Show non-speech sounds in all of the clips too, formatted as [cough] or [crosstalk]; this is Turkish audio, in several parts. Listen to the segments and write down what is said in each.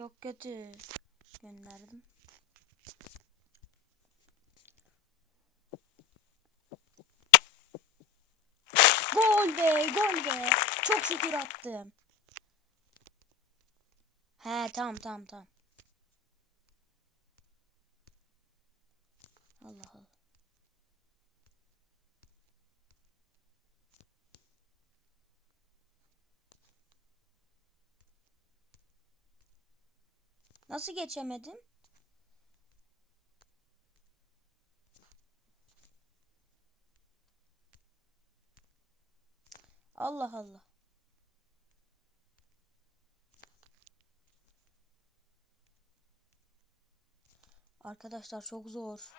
Çok kötü gönderdim. Gol be, gol be. Çok şükür attım. He, tamam tamam tamam. Allah Allah. Nasıl geçemedim? Allah Allah. Arkadaşlar çok zor.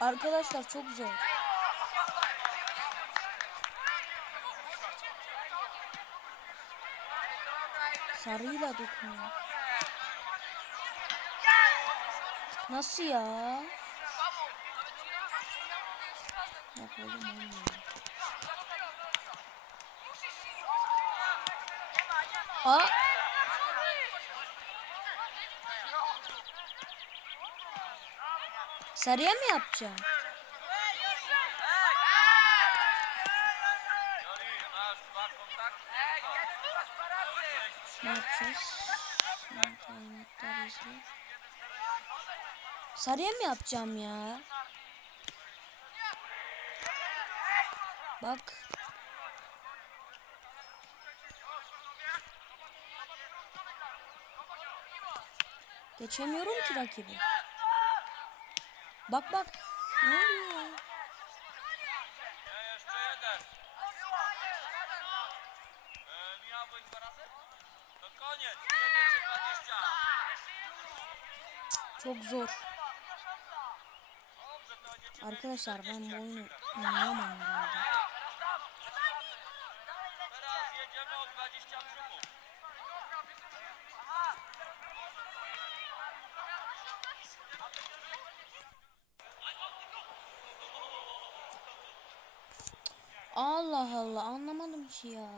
Arkadaşlar çok zor. Sarıyla dokunuyor. Nasıl ya? Bak oğlum olmuyor. Aa! Sarıya mı yapacağım? Ne yapacağız? Sarıya mı yapacağım ya? Bak. Geçemiyorum ki rakibi. Bak bak. Ne oluyor Çok zor. Arkadaşlar ben bu oyunu oynayamam herhalde. Teraz jedziemy o 20 przymów. Allah Allah anlamadım ki ya.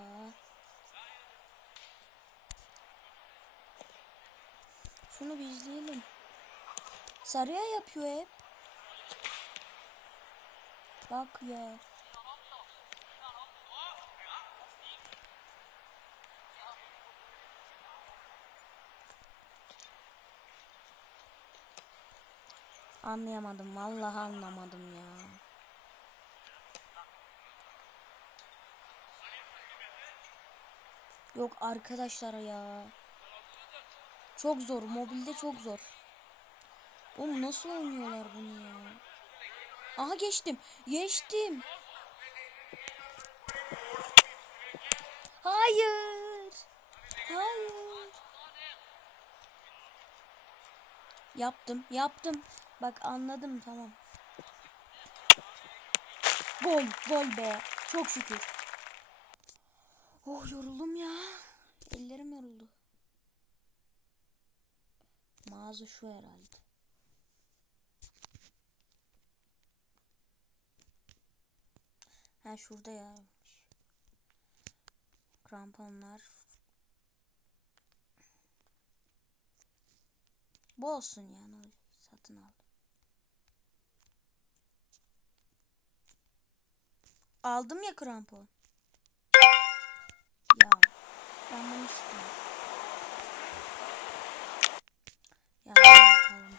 Şunu bir izleyelim. Sarıya yapıyor hep. Bak ya. Anlayamadım. Vallahi anlamadım ya. Yok arkadaşlar ya. Çok zor. Mobilde çok zor. Oğlum nasıl oynuyorlar bunu ya? Aha geçtim. Geçtim. Hayır. Hayır. Yaptım. Yaptım. Bak anladım tamam. Gol. Gol be. Çok şükür. Oh yoruldum ya. Ellerim yoruldu. Mağaza şu herhalde. Ha şurada yaymış. Kramponlar. Bu olsun yani. Satın aldım. Aldım ya krampon. Ya ben bunu istiyorum. Ya ne yapalım?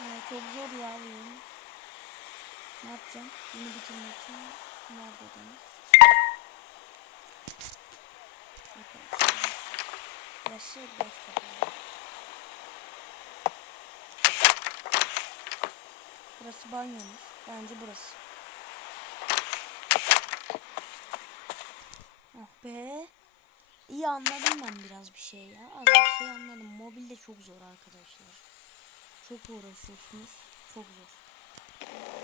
Ya çok zor ya oyun. Ne yapacağım? Bunu bitirmek için nerede deniz? Burası boş kapalı. Burası banyomuz. Bence burası. Oh be. İyi anladım ben biraz bir şey ya. Az bir şey anladım. Mobilde çok zor arkadaşlar. Çok uğraşıyorsunuz. Çok zor.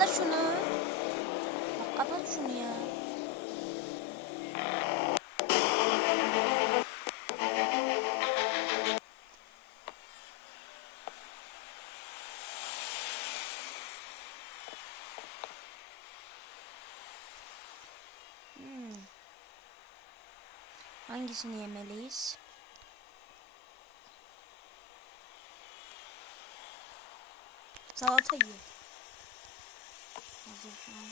Kapat şunu. Bak, kapat şunu ya. Hmm. Hangisini yemeliyiz? Salata yiyelim. Hazır şu an.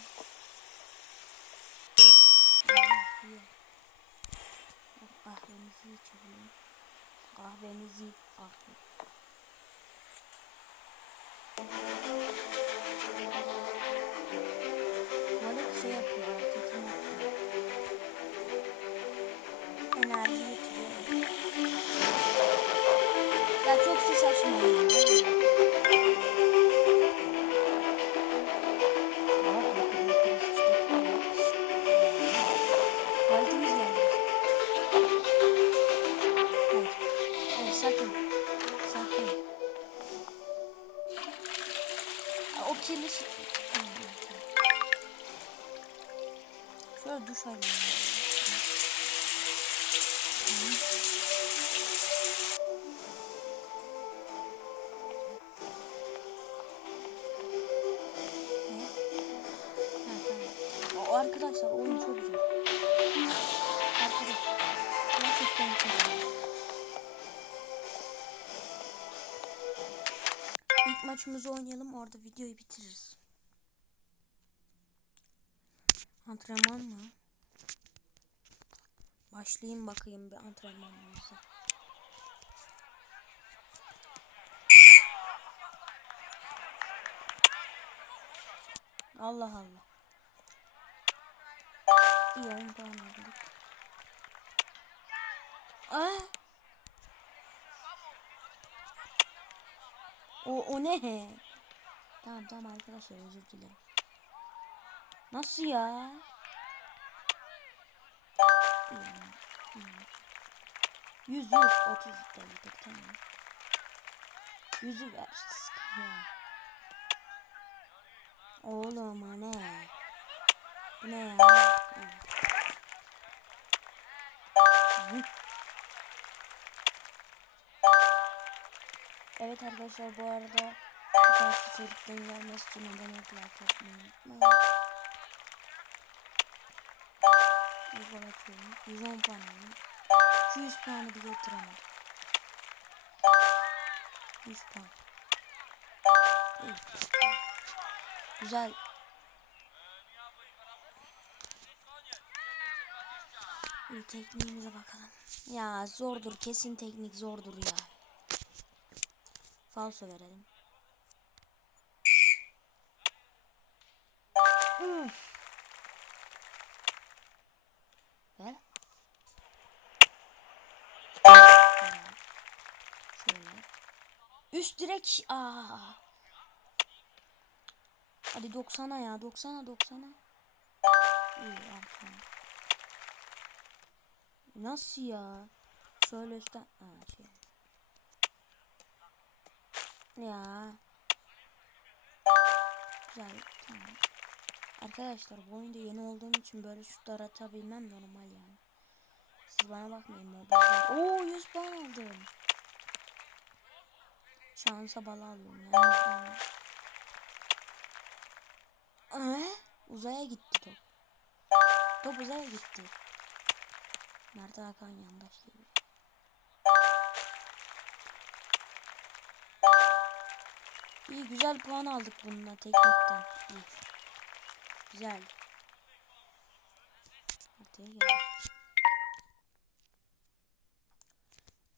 Yiyor, yiyor. Bak, Kahvemizi içelim. Kahvemizi kahve. Arkadaşlar oyun çok zor. Arkadaşlar gerçekten çok zor. İlk maçımızı oynayalım orada videoyu bitiririz. Antrenman mı? Başlayayım bakayım bir antrenmanımıza. Allah Allah. İyi 10 puan aldık. Aa! O, o ne? Tamam tamam arkadaşlar özür dilerim. Nasıl ya? Yüz yüz otuz dedik tamam. Yüzü ver. Oğlum ne? Ne ya? Evet arkadaşlar bu arada tarz içeriklerin gelmesi için abone like atmayı unutmayın. Güzel atıyorum. 110 puan aldım. Şu 100 puanı bir getiremedim. 100 puan. Güzel. İyi tekniğimize bakalım. Ya zordur kesin teknik zordur ya. Falso verelim. Üf. Ver. Şöyle. Üst direk. Aa. Hadi 90'a ya. 90'a 90'a. İyi aferin. Nasıl ya? Şöyle üstten. Ha şey. Ya. Güzel. Tamam. Arkadaşlar bu oyunda yeni olduğum için böyle şutlar atabilmem normal yani. Siz bana bakmayın mobilde. Oo 100 puan aldım. Şansa bala alıyorum yani. 100 puan. Ee, uzaya gitti top. Top uzaya gitti. Mert Hakan yandaş gibi. İyi güzel puan aldık bununla teknikten. İyi. Güzel. Ortaya geldik.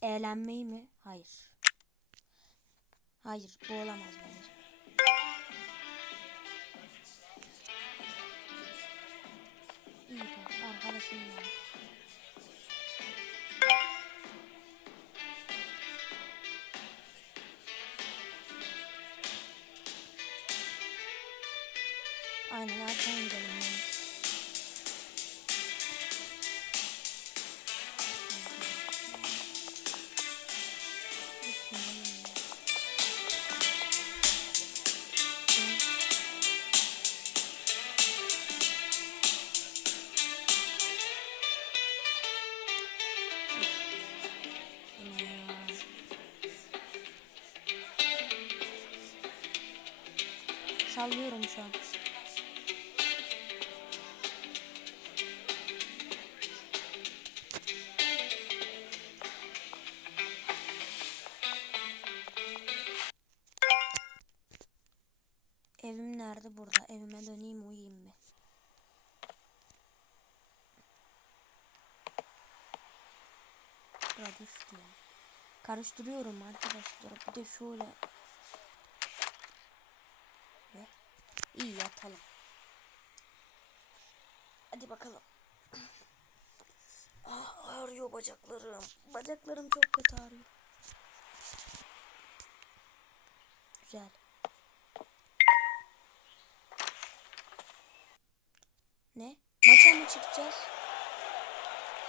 Eğlenmeyi mi? Hayır. Hayır bu olamaz bence. İyi bak arkadaşım yani. Aynen arkadan gidelim yani. Sallıyorum şu an. vardı burada. Evime döneyim uyuyayım ben. Ya düştü ya. Karıştırıyorum arkadaşlar. Bir de şöyle. Ve iyi yatalım. Hadi bakalım. Ah, ağrıyor bacaklarım. Bacaklarım çok kötü ağrıyor. Güzel. mi çıkacağız?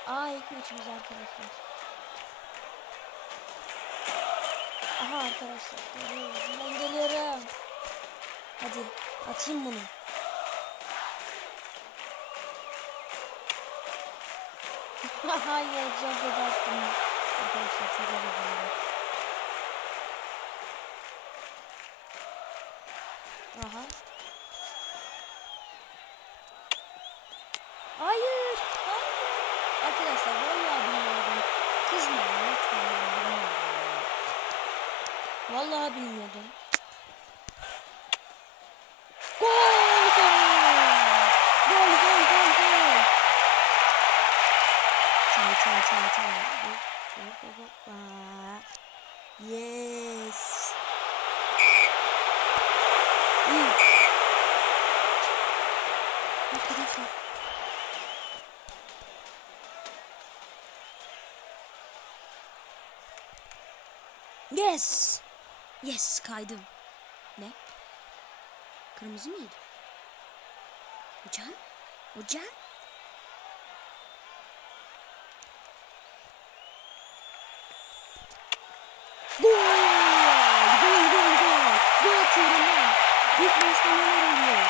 Aa ilk maçımız arkadaşlar. Aha arkadaşlar geliyorum. Ben geliyorum. Hadi atayım bunu. [laughs] Hayır çok dedi attım. Arkadaşlar çok özür Aha. Hoppa. Yes. Yes. Yes kaydım. Ne? Kırmızı mıydı? Hocam? Hocam? Gol! Gol gol gol! Gol atıyorum ya. İlk maçta neler oluyor?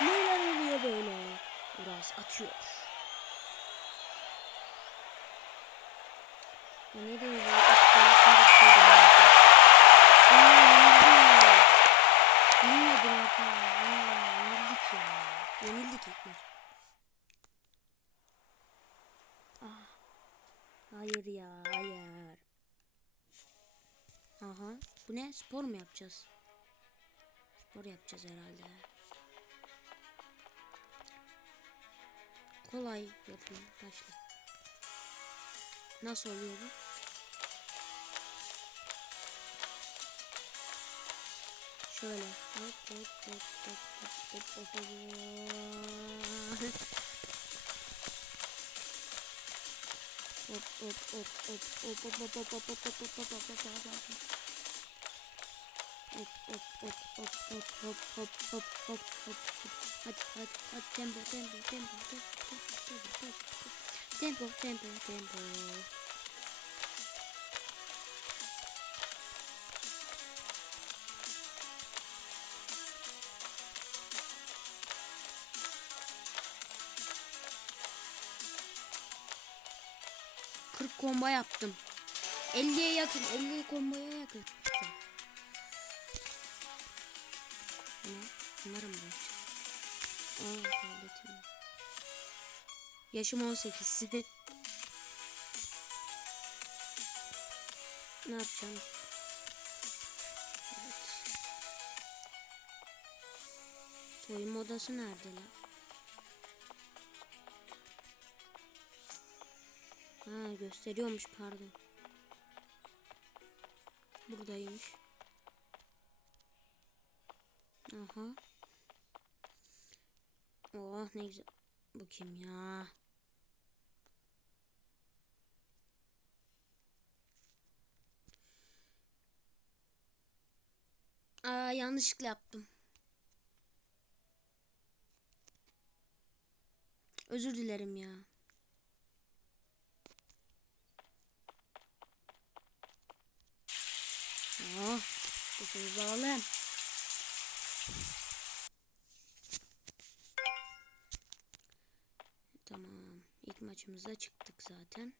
Neler oluyor böyle? Biraz atıyor. Ya ne diyor? Şey Bilmiyordum hata. Yenildik ya. Yenildik ilk. Ah. Hayır ya. Hayır. Aha. Bu ne? Spor mu yapacağız? Spor yapacağız herhalde. Kolay yapayım. Başla. Nasıl oluyor bu? Şöyle. Hop hop hop hop hop hop hop hop. Hop hop hop hop hop hop hop hop hop hop hop hop hop hop hop hop Hop hop hop hop hop hop hop hop hop hop Hadi hadi hadi tempo tempo tempo tempo tempo tempo tempo tempo tempo tempo Kırk komba yaptım. 50'ye yakın. 50 komboya yakın. Ne? Bunları mı bırakacağım? Aa tabletim. Yaşım 18. ne yapacağım? Evet. Soyunma odası nerede lan? Ha gösteriyormuş pardon. Buradaymış. Aha. Oh ne güzel. Bu kim ya? Aa yanlışlıkla yaptım. Özür dilerim ya. Oh, bu oğlum. Tamam. İlk maçımıza çıktık zaten.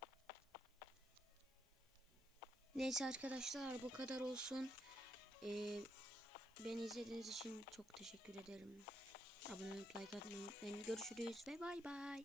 Neyse arkadaşlar bu kadar olsun. Ee, beni izlediğiniz için çok teşekkür ederim. Abone olup like atmayı unutmayın. Görüşürüz ve bay bay.